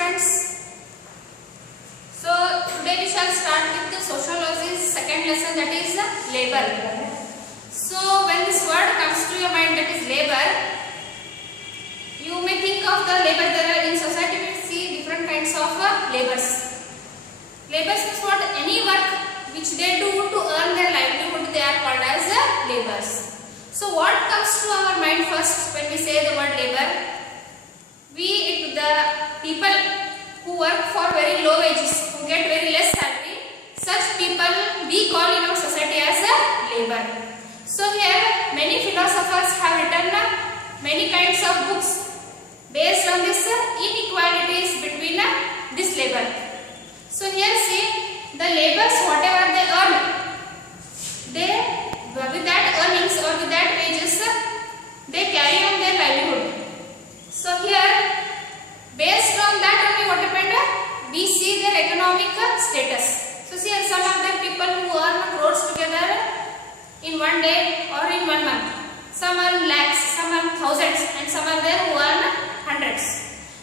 students. So today we shall start with the sociology's second lesson, that is labor. So when this word comes to your mind, that is labor, you may think of the labor. There are in society we see different kinds of labors. Labors is what? Any work which they do to earn their livelihood, they are called as labors. So what comes to our mind first when we say the word labor? The people who work for very low wages, who get very less salary, such people we call in our society as a labor. So here many philosophers have written many kinds of books based on this inequalities between this labor. So here see, the labors whatever they earn, they with that earnings or with that wages, they carry on their livelihood. So here, based on that only what happened, we see their economic status. So see, some of them people who earn crores together in one day or in 1 month. Some earn lakhs, some earn thousands, and some are there who earn hundreds.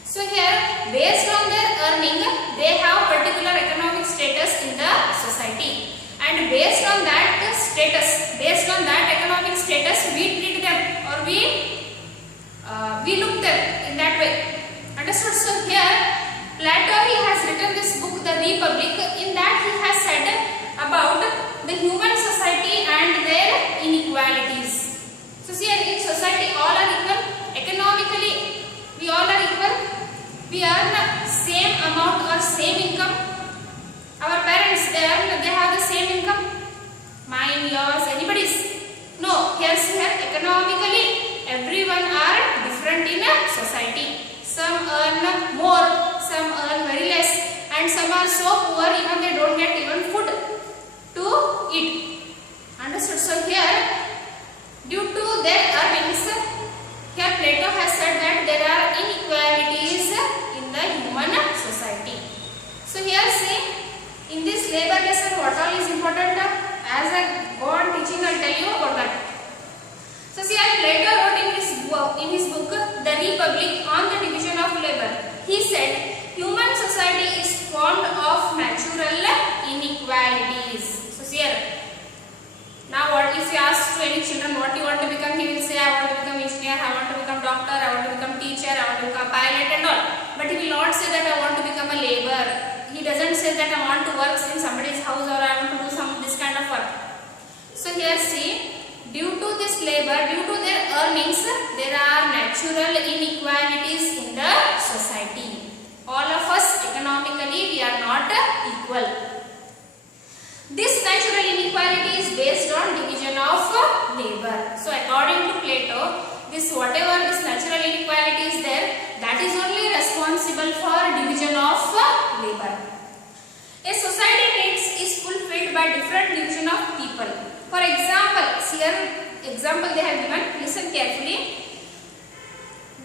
So here, based on their earning, they have particular economic status in the society. And based on that status, based on that economic status, we treat them or we look them in that way. Understood? So here, Plato, he has written this book, The Republic. In that he has said about the human society and their inequalities. So see, in society all are equal. Economically, we all are equal. We earn same amount or same income. Our parents, they have the same income. Mine, yours, anybody's. No, here economically, everyone are different in a society. Some earn more, some earn very less, and some are so poor even they don't get even food to eat. Understood? So here, due to their earnings, here Plato has said that there are inequalities in the human society. So here see, in this labor lesson, what all is important? As I go on teaching, I will tell you about that. So see, Plato wrote in his book, The Republic, on the division of labor. He said, human society is formed of natural inequalities. So see here, now what if you ask to any children what you want to become, he will say, I want to become engineer, I want to become doctor, I want to become teacher, I want to become pilot and all. But he will not say that I want to become a labor. He doesn't say that I want to work in somebody's house or I want to do this kind of work. So here see, due to this labor, due to their earnings, there are natural inequalities in the society. All of us economically we are not equal. This natural inequality is based on division of labor. So according to Plato, whatever this natural inequality is there, that is only responsible for division of labor. A society needs is fulfilled by different division of people. For example, here example they have given, listen carefully.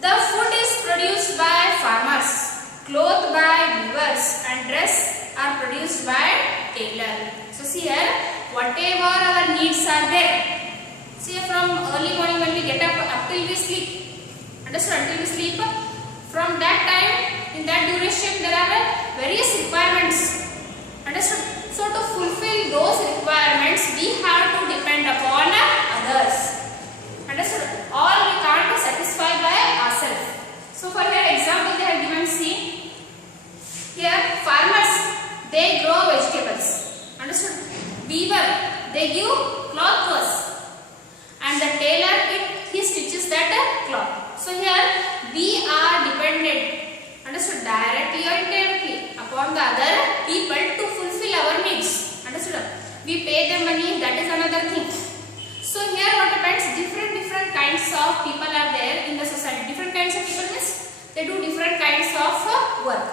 The food is produced by farmers, clothed by weavers, and dress are produced by tailor. So see here, whatever our needs are there. See from early morning when we get up till we sleep. Understood? Until we sleep. From that time, in that duration, there are various requirements. Understood? So to fulfill those requirements, we have to depend upon others. Understood? All we can't satisfy by ourselves. So for here example they have given, see. Here farmers, they grow vegetables. Understood? Weaver, they give cloth to us. And the tailor, he stitches that cloth. So here we are dependent. Understood? Directly or indirectly upon the other people to fulfill our needs. Understood? We pay them money, that is another thing. So here what happens, different kinds of people are there in the society. Different kinds of people means they do different kinds of work.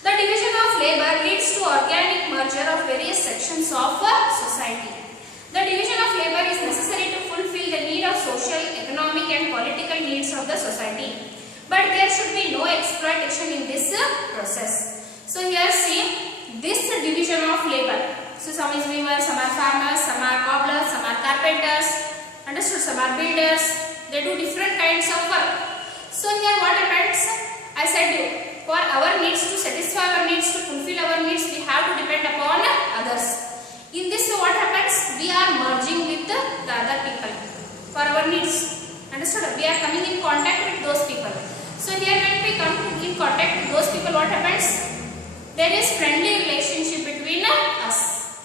The division of labor leads to organic merger of various sections of society. The division of labor is necessary to fulfill the need of social, economic and political needs of the society. But there should be no exploitation in this process. So here see, this division of labor. So some is weavers, some are farmers, some are cobblers, some are carpenters. Understood? Some are builders. They do different kinds of work. So here what happens? I said you, For our needs, to satisfy our needs, to fulfill our needs, we have to depend upon others. In this, what happens? We are merging with the other people for our needs. Understood? We are coming in contact with those people. So here when we come in contact with those people, what happens? There is friendly relationship between us.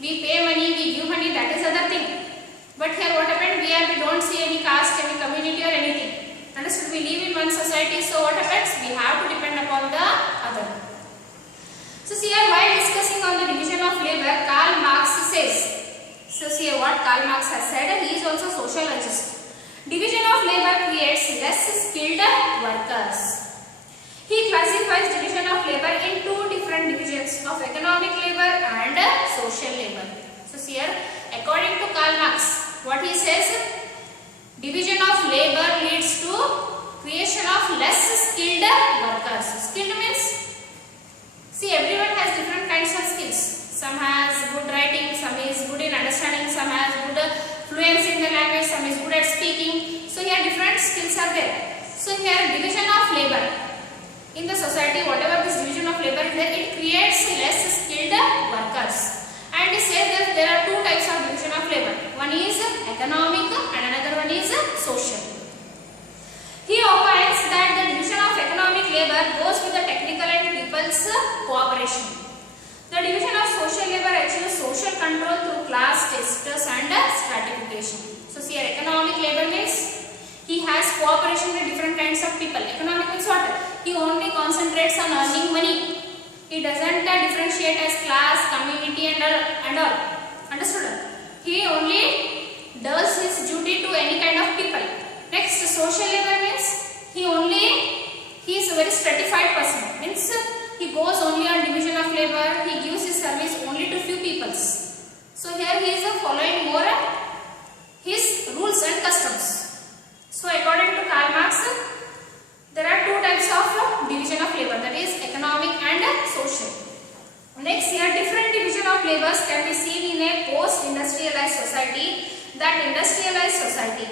We pay money, we give money, that is other thing. But here what happened? We don't see any caste, any community or anything. Understood? We live in one society, so what happens? We have to depend upon the other. So see here, while discussing on the division of labor, Karl Marx says, so see here what Karl Marx has said, he is also sociologist. Division of labor creates less skilled workers. He classifies division of labor in two different divisions of economic labor and social labor. So see here, according to Karl Marx, what he says, division of labor leads to creation of less skilled workers. Skilled means, see, everyone has different kinds of skills. Some has good writing, some is good in understanding, some has good fluency in the language, some is good at speaking. So here different skills are there. So here division of labor in the society, whatever this division of labor is there, it creates less skilled workers. And he says that there are two types of division of labor. One is economic and another one is social. He opines that the division of economic labor goes with the technical and people's cooperation. The division of social labor achieves social control through class, status and stratification. So see, economic labor means he has cooperation with different kinds of people. Economic means what? He only concentrates on earning money. He doesn't differentiate as class, community and all. Understood? He only does his duty to any kind of people. Next, social labor means he is a very stratified person. Means he goes only on division of labor. He gives his service only to few peoples. So here he is following more his rules and customs. So according to Karl Marx, there are two types of division of labor, that is economic and social. Next here, different division of labors can be seen in a post-industrialized society, that industrialized society.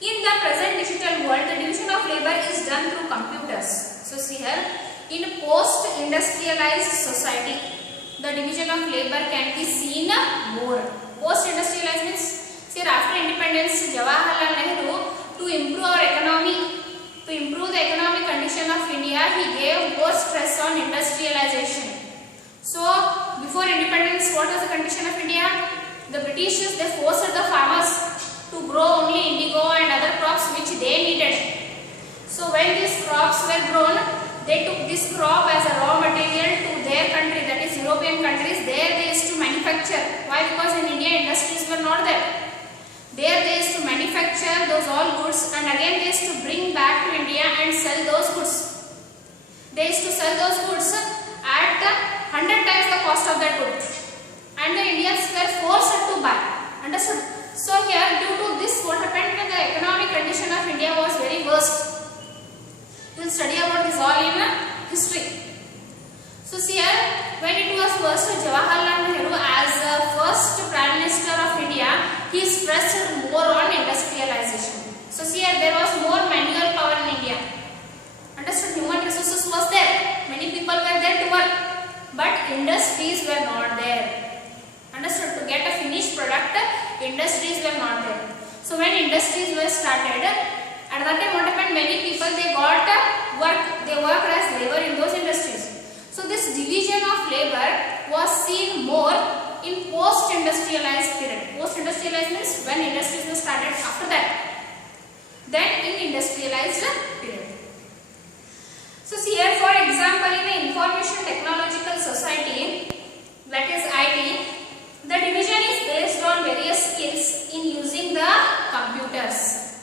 In the present digital world, the division of labor is done through computers. So see here, in post-industrialized society, the division of labor can be seen more. Post-industrialized means, see, after independence, Jawaharlal Nehru, to improve our economy, to improve the economic condition of India, he gave more stress on industrialization. So, before independence, what was the condition of India? The Britishers, they forced the farmers to grow only indigo and other crops which they needed. So, when these crops were grown, they took this crop as a raw material to their country, that is European countries. There they used to manufacture. Why? Because in India industries were not there. There they used to manufacture those all goods and again they used to bring back to India and sell those goods. They used to sell those goods at 100 times the cost of that good. And the Indians were forced to buy. Understood? So here, due to this, what happened? The economic condition of India was very worst. You will study about this all in history. So see here, when it was worst, Jawaharlal Nehru as first Prime Minister of India, he stressed more on industrialization. So see here, there was more manual power in India. Understood? Human resources was there. Many people were there to work. But industries were not there. Understood? To get a finished product, industries were not there. So when industries were started, at that time what happened? Many people, they got work. They worked as labor in those industries. So this division of labor was seen more in post-industrialized period. Post-industrialized means when industries were started after that. Then in industrialized period. So see here, for example, in the information technological society, that is IT, the division is based on various skills in using the computers.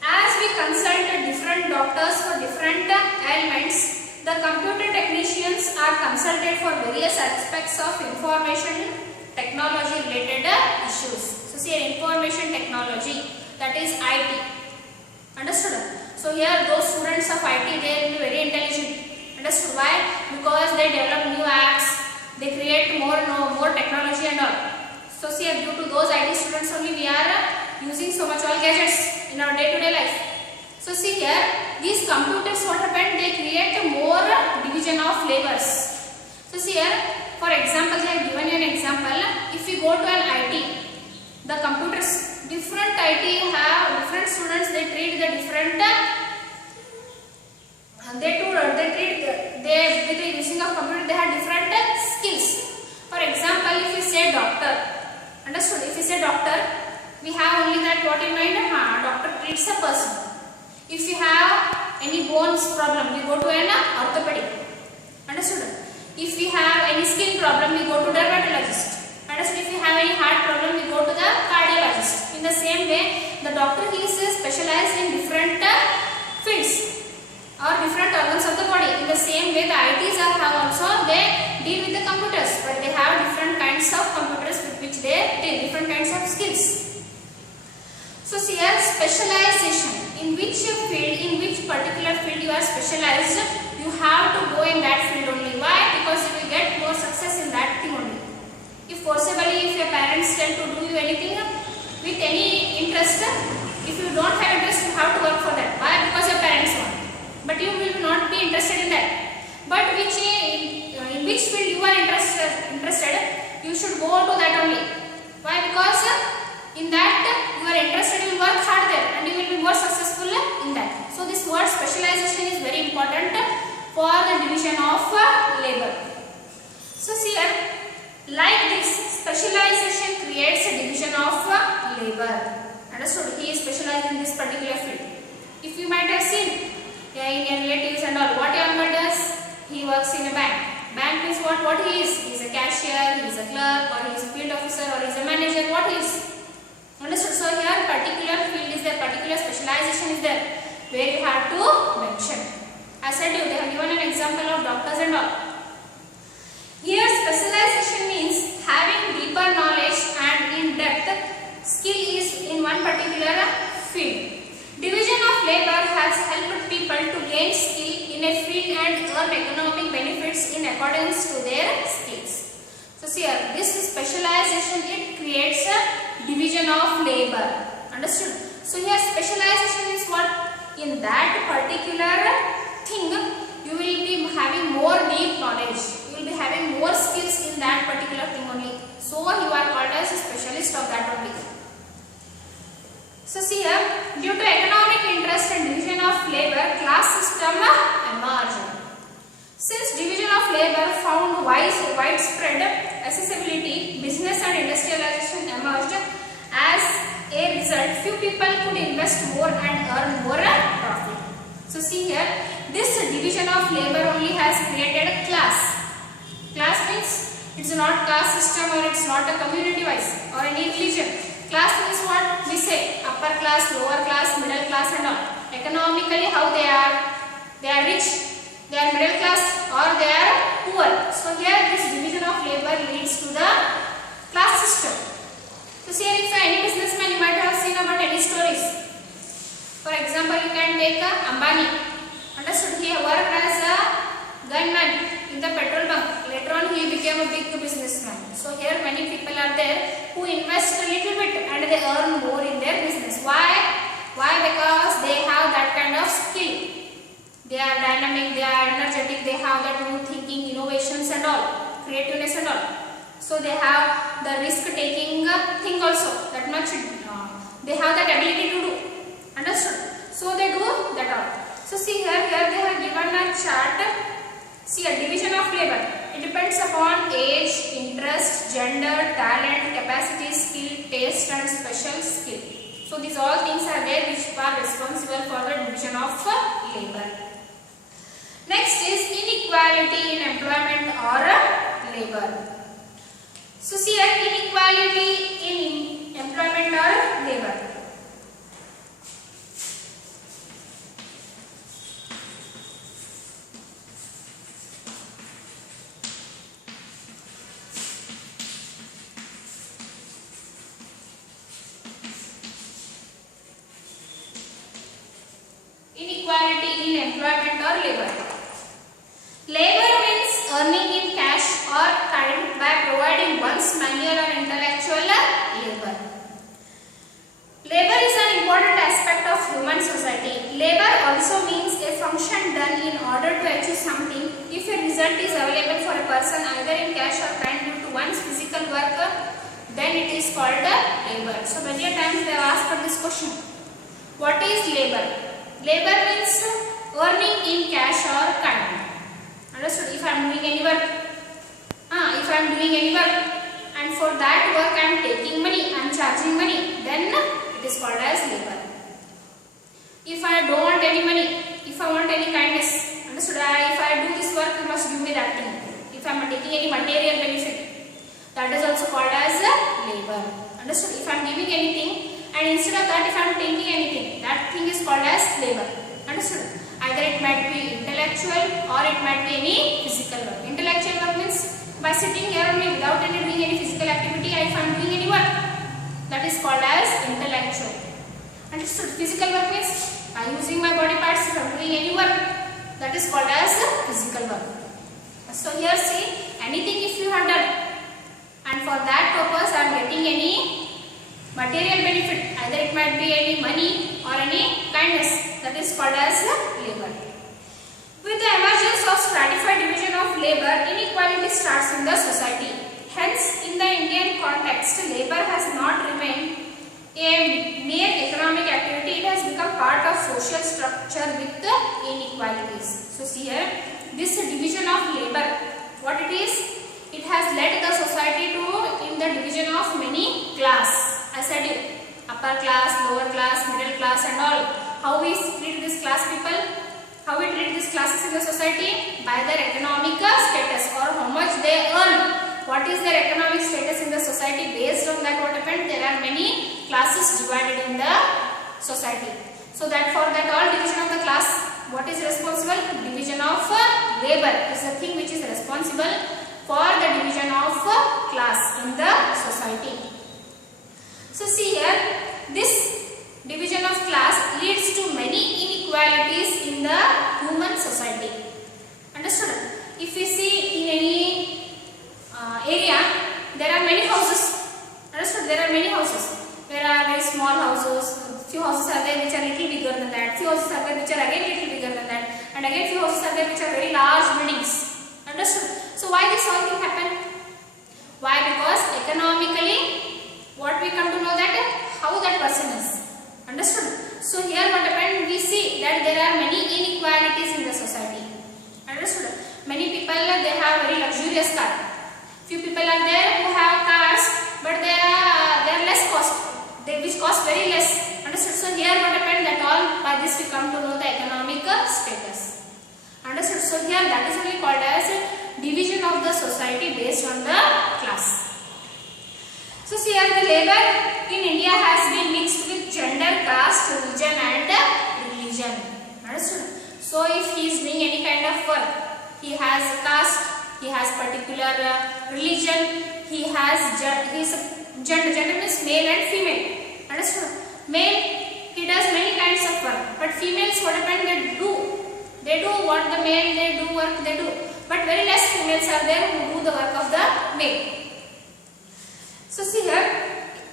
As we consult different doctors for different ailments, the computer technicians are consulted for various aspects of information technology related issues. So see here, information technology, that is IT. Understood? So here those students of IT, they will be very intelligent. Understood? Why? Because they develop new apps, they create more technology and all. So see here, due to those IT students only we are using so much all gadgets in our day-to-day life. So see here, these computers, what happened? They create more division of labors. So see here, for example, they have given you an example. If you go to an IT, the computers, different IT have different students. They treat the different. They with the using of computer they have different skills. For example, if you say doctor, understood? If you say doctor, we have only that what in mind? Doctor treats a person. If you have any bones problem, we go to an orthopedic. Understood? If we have any skin problem, we go to dermatologist. Understood? If you have any heart problem, we go to the cardiologist. In the same way, the doctor he is specialized in different fields or different organs of the body. In the same way, the ITs have also, they deal with the computers, but they have different kinds of computers with which they deal, different kinds of skills. So here, specialization. In which field, in which particular field you are specialized, you have to go in that field only. Why? Because you will get more success in that thing only. If forcibly, if your parents tell to do you anything with any interest, if you don't have interest, you have to work for that. Why? Because your parents want. But you will not be interested in that. But in which field you are interested, you should go to that only. Why? Because in that you are interested, you will work hard there and you will be more successful in that. So this word specialization is very important for the division of labor. So see here, like this, specialization creates a division of labor. Understood? He is specialized in this particular field. If you might have seen in your relatives and all, what your uncle does, he works in a bank. Bank means what he is? He is a cashier, he is a clerk, or he is a field officer, or he is a manager. What he is? Understood? So here particular field is there, particular specialization is there, where you have to mention. I said you, they have given an example of doctors and all. Here specialization means having deeper knowledge and in-depth skill is in one particular field. Division of labor has helped people to gain skill in a field and earn economic benefits in accordance to their skills. So see here, this specialization, it creates a division of labor. Understood? So here specialization is what? In that particular thing, you will be having more deep knowledge. You will be having more skills in that particular thing only. So you are called as a specialist of that only. So see here, due to economic interest and division of labor, class system emerged. Since division of labor found widespread accessibility, business and industrialization emerged. As a result, few people could invest more and earn more profit. So see here, this division of labor only has created a class. Class means it's not caste system or it's not a community wise or any religion. Class means what? We say upper class, lower class, middle class and all. Economically how they are? They are rich, they are middle class or they are poor. So here this division of labor leads to the class system. So here if any businessman, you might have seen about any stories. For example, you can take Ambani. Understood? He worked as a gunman in the petrol bunk. Later on he became a big businessman. So here many people are there who invest a little bit and they earn more in their business. Why? Why? Because they have that kind of skill. They are dynamic, they are energetic, they have that new thinking, innovations and all, creativeness and all. So they have the risk taking thing also, that much they have that ability to do. Understood? So they do that all. So see here they have given a chart. See a division of labor. It depends upon age, interest, gender, talent, capacity, skill, taste and special skill. So these all things are there which are responsible for the division of labor. Next is inequality in employment or labor. So see here inequality in employment or labor. Inequality in employment or labor. Labor means earning in cash or kind by providing one's manual or intellectual labor. Labor is an important aspect of human society. Labor also means a function done in order to achieve something. If a whether in cash or kind due to one's physical work, then it is called labor. So many times they have asked for this question. What is labor? Labor means earning in cash or kind. Understood? If I am doing any work, and for that work I am taking money, I am charging money, then it is called as labor. If I don't want any money, if I want any kindness, understood? If I do this work, you must give me that thing. If I am taking any material benefit, that is also called as labor. Understood? If I am giving anything and instead of that if I am taking anything, that thing is called as labor. Understood? Either it might be intellectual or it might be any physical work. Intellectual work means by sitting here only without any doing any physical activity, if I am doing any work, that is called as intellectual. Understood? Physical work means by using my body parts, if I am doing any work, that is called as physical work. So here see, anything if you have done and for that purpose I am getting any material benefit, either it might be any money or any kindness, that is called as labor. With the emergence of stratified division of labor, inequality starts in the society. Hence, in the Indian context, labor has not remained a mere economic activity, it has become part of social structure with the inequalities. So see here, this division of labor, what it is? It has led the society to in the division of many class. I said it, upper class, lower class, middle class and all. How we treat this class people? How we treat these classes in the society? By their economic status or how much they earn. What is their economic status in the society? Based on that what happened? There are many classes divided in the society. So that for that all division of the class, what is responsible? Division of labor is the thing which is responsible for the division of class in the society. So see here, this division of class leads to many inequalities in the human society. Understood? If we see in any area, there are many houses. Understood? There are many houses. There are very small houses. Few houses are there which are little bigger than that. Few houses are there which are again little bigger than that. And again few houses are there which are very large buildings. Understood? So why this all thing happen? Why? Because economically, what we come to know that how that person is. Understood? So here what happened? We see that there are many inequalities in the society. Understood? Many people they have very luxurious car. Few people are there who have cars, but they are less cost. Which cost very less. Understood? So here what happened? That all by this we come to know the economic status. Understood? So here that is only called as division of the society based on the class. So see here the labor in India has been mixed with gender, caste, religion and religion. Understood? So if he is doing any kind of work, he has caste, he has particular religion, he has gender. Gender means male and female. Understood? Male, he does many kinds of work, but females what happened? They do what the male they do work they do, but very less females are there who do the work of the male. So see here,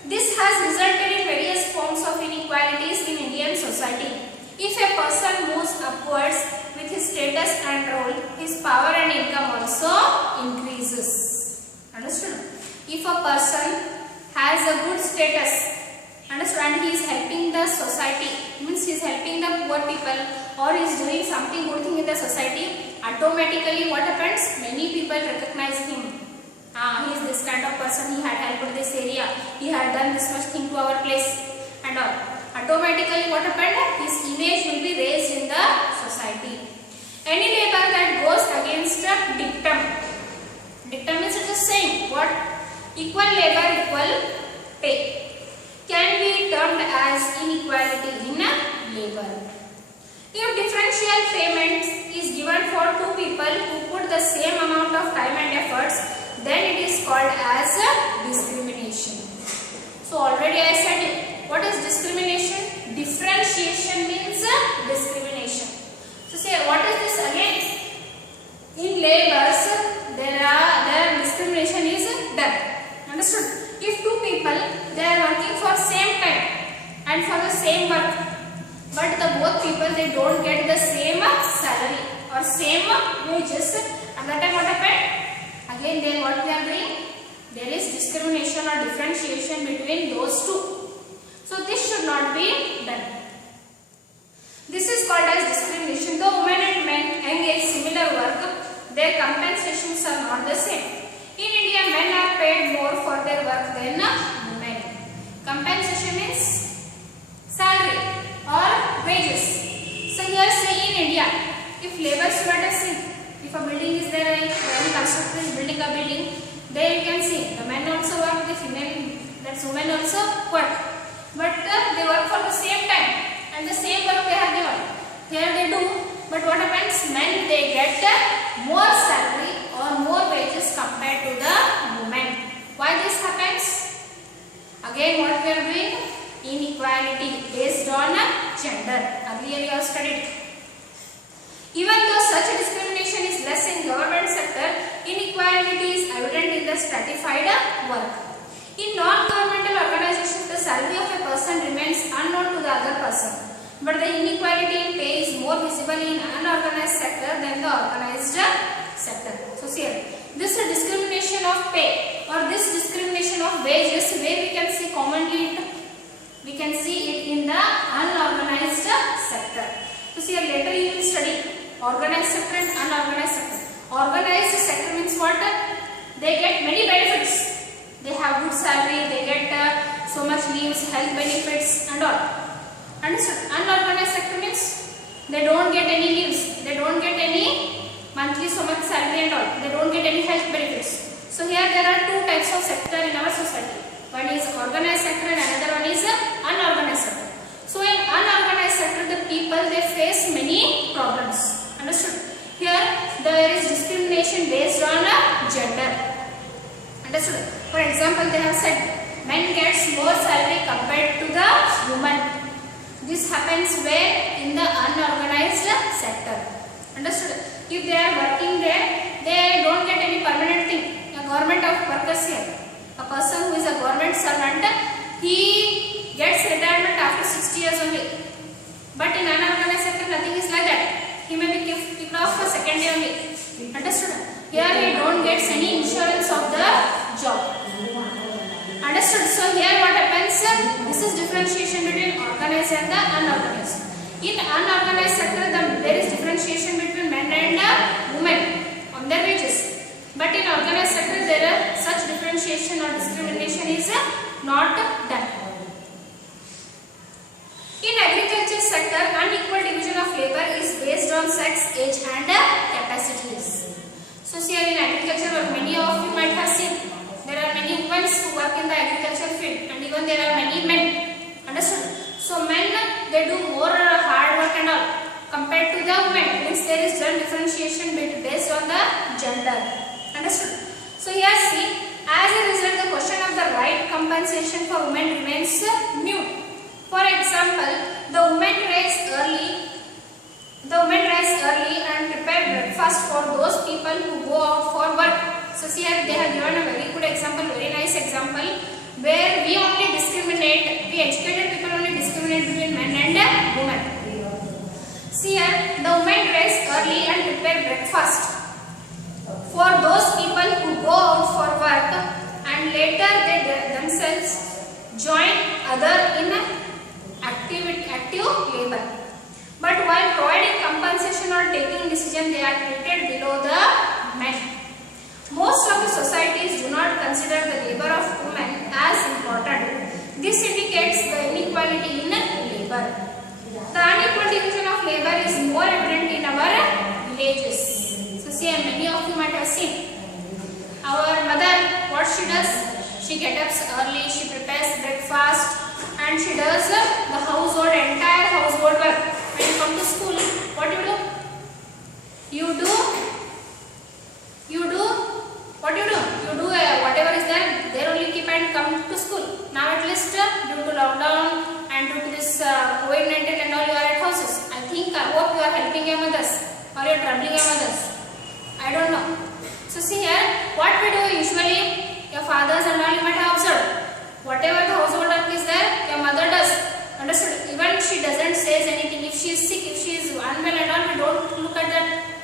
this has resulted in various forms of inequalities in Indian society. If a person moves upwards with his status and role, his power and income also increases. Understood? If a person has a good status, understood, and he is helping the society, means he is helping the poor people or he is doing something good thing in the society, automatically what happens? Many people recognize him. He is this kind of person, he had helped this area, he had done this much thing to our place and all. Automatically what happened? His image will be raised in the society. Any labor that goes against dictum. Dictum means it is saying what? Equal labor, equal pay, can be termed as inequality in labor. If differential payment is given for two people who put the same amount of time and efforts, then it is called as discrimination. So already I said it. What is discrimination? Differentiation means discrimination. So say what is this again? In labors there discrimination is done. Understood? If two people they are working for same time and for the same work, but the both people they don't get the same salary or same wages, at that time what happened? Again they discrimination or differentiation between those two. So this should not be done. This is called as discrimination. Though women and men engage similar work, their compensations are not the same. In India, men are paid more for their work than women. Compensation means salary or wages. So here say in India, if labor students see, if a building is there, when constructor is building a building, there you can see the men also work, the female, that's women also work. But they work for the same time and the same work they have given. Here they do, but what happens? Men, they get more salary or more wages compared to the women. Why this happens? Again, what we are doing? Inequality based on gender. Earlier you have studied. Even though such a discrimination is less in government sector, inequality is evident in the stratified work. In non-governmental organizations, the salary of a person remains unknown to the other person, but the inequality in pay is more visible in unorganized sector than the organized sector. So here, this discrimination of pay or this discrimination of wages, where we can see commonly, we can see it in the unorganized sector. So here later you will study organized sector and unorganized sector. Organized sector means what? They get many benefits. They have good salary, they get so much leaves, health benefits and all. Understood? Unorganized sector means they don't get any leaves, they don't get any monthly so much salary and all. They don't get any health benefits. So here there are two types of sector in our society. One is organized sector and another one is unorganized sector. So in unorganized sector, the people, they face many problems. Understood? Here there is discrimination based on gender. Understood? For example, they have said men gets more salary compared to the woman. This happens where? In the unorganized sector. Understood? If they are working there, they don't get any permanent thing. A government of workers here. A person who is a government servant, he gets retirement after 60 years only. But in unorganized sector, nothing is like that. He may be kicked off for second year only. Understood? Here he don't get any insurance of the job. Understood? So here what happens? This is differentiation between organized and the unorganized. In unorganized sector, there is differentiation between men and women on their wages. But in organized sector, there are such differentiation or discrimination is not done. In agriculture sector, unequal division of labor is based on sex, age and capacities. So here in agriculture, many of you might have seen, there are many women who work in the agriculture field and even there are many men. Understood? So men, they do more hard work and all compared to the women. Means there is done differentiation based on the gender. Understood? So here see, as a result, the question of the right compensation for women remains mute. For example, the women rise early and prepare breakfast for those people who go out for work. So here they have given a very good example, very nice example, where we only discriminate, we educated people only discriminate between men and women. See here, the women rise early and prepare breakfast for those people who go out for work and later they themselves join other in active labor. But while providing compensation or taking decision, they are treated below the men. Most of the societies do not consider the labor of women as important. This indicates the inequality in labor. The unequal division of labor is more evident in our villages. So see, many of you might have seen our mother, what she does, she gets up early, she prepares breakfast and she does the household, entire household work. When you come to school, what you do? Whatever is there, there only keep and come to school. Now at least due to lockdown and due to this COVID-19 and all, you are at houses. I hope you are helping your mothers or you are troubling your mothers. I don't know. So see here, what we do usually, your fathers and all you might have observed. Whatever the household work is there, your mother does. Understood? Even she doesn't say anything. If she is sick, if she is unwell and all, we don't look at that.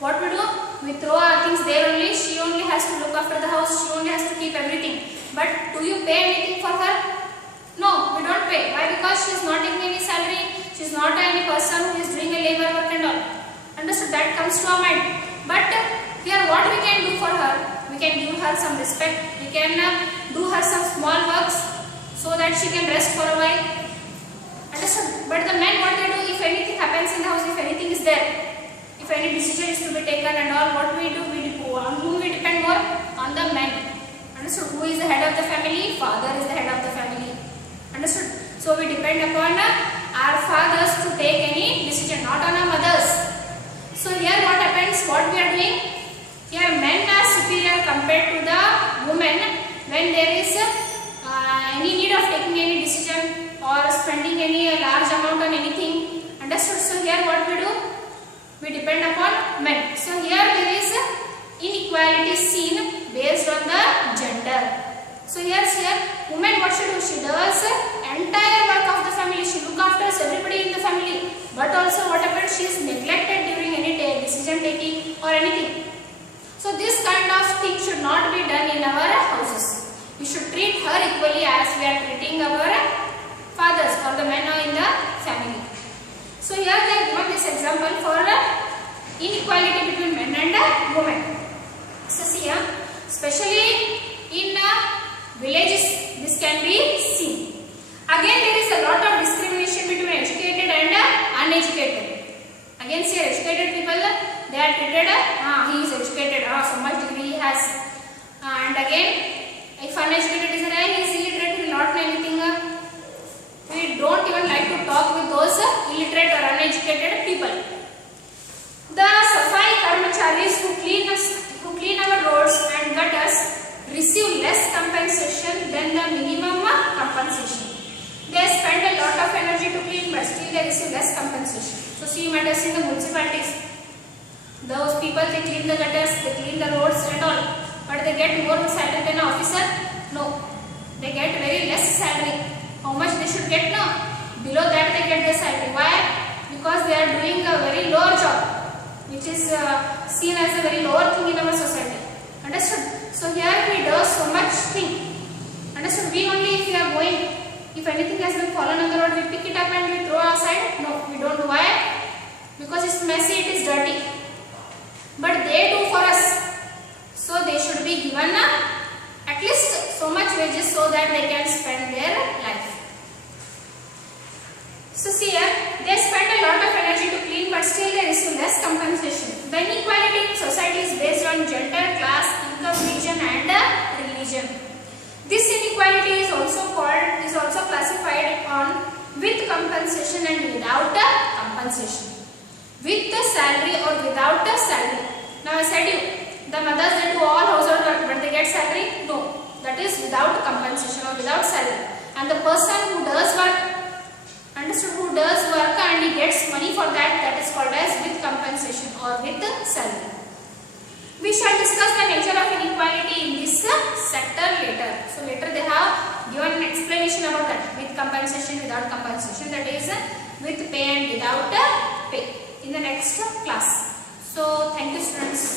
What we do? We throw our things there only. She only has to look after the house. She only has to keep everything. But do you pay anything for her? No, we don't pay. Why? Because she is not taking any salary. She is not any person who is doing a labor work and all. Understood? That comes to our mind. But here what we can do for her? We can give her some respect. We can do her some small works so that she can rest for a while. Understood? But the men, what they do, if anything happens in the house, if anything is there, if any decision is to be taken and all, what we do, on whom we depend more? On the men. Understood? Who is the head of the family? Father is the head of the family. Understood? So we depend upon our fathers to take any decision, not on our mothers. So here what happens? What we are doing? Here men are superior compared to the women when there is any need of taking any decision or spending any large amount on anything. Understood? So here what we do? We depend upon men. So here there is inequality seen based on the gender. So here woman what she do? She does entire work of the family. She look after everybody in the family. But also what happens? She is neglected during any decision taking or anything. So this kind of thing should not be done in our houses. We should treat her equally as we are treating our fathers or the men in the family. So here they have given this example for inequality between men and women. So see here, especially in villages, this can be seen. Again, there is a lot of discrimination between educated and uneducated. Again, see educated people, they are treated, he is educated, so much degree he has. And again, if uneducated is there, he is illiterate, he will not know anything. We don't even like to talk with those illiterate or uneducated people. The Safai Karmacharis who clean our roads and gutters receive less compensation than the minimum compensation. They spend a lot of energy to clean, but still they receive less compensation. So see, you might have seen the municipalities. Those people, they clean the gutters, they clean the roads and all, but they get more salary than an officer? No, they get very less salary. How much they should get now? Below that they get their salary. Why? Because they are doing a very lower job, which is seen as a very lower thing in our society. Understood? So here we do so much thing. Understood? We only, if we are going, if anything has been fallen on the road, we pick it up and we throw outside. No, we don't do. Why? Because it's messy, it is dirty. But they do for us. So they should be given at least so much wages so that they can spend their life. So see here, they spend a lot of energy to clean, but still they receive less compensation. The inequality in society is based on gender, class, income, region and religion. This inequality is also classified on with compensation and without compensation. With the salary or without the salary. Now I said you, the mothers they do all household work, but they get salary? No, that is without compensation or without salary. And the person who does work, understood, who does work and he gets money for that, that is called as with compensation or with salary. We shall discuss the nature of inequality in this sector later. So later they have given an explanation about that, with compensation, without compensation, that is with pay and without pay, in the next class. So thank you students.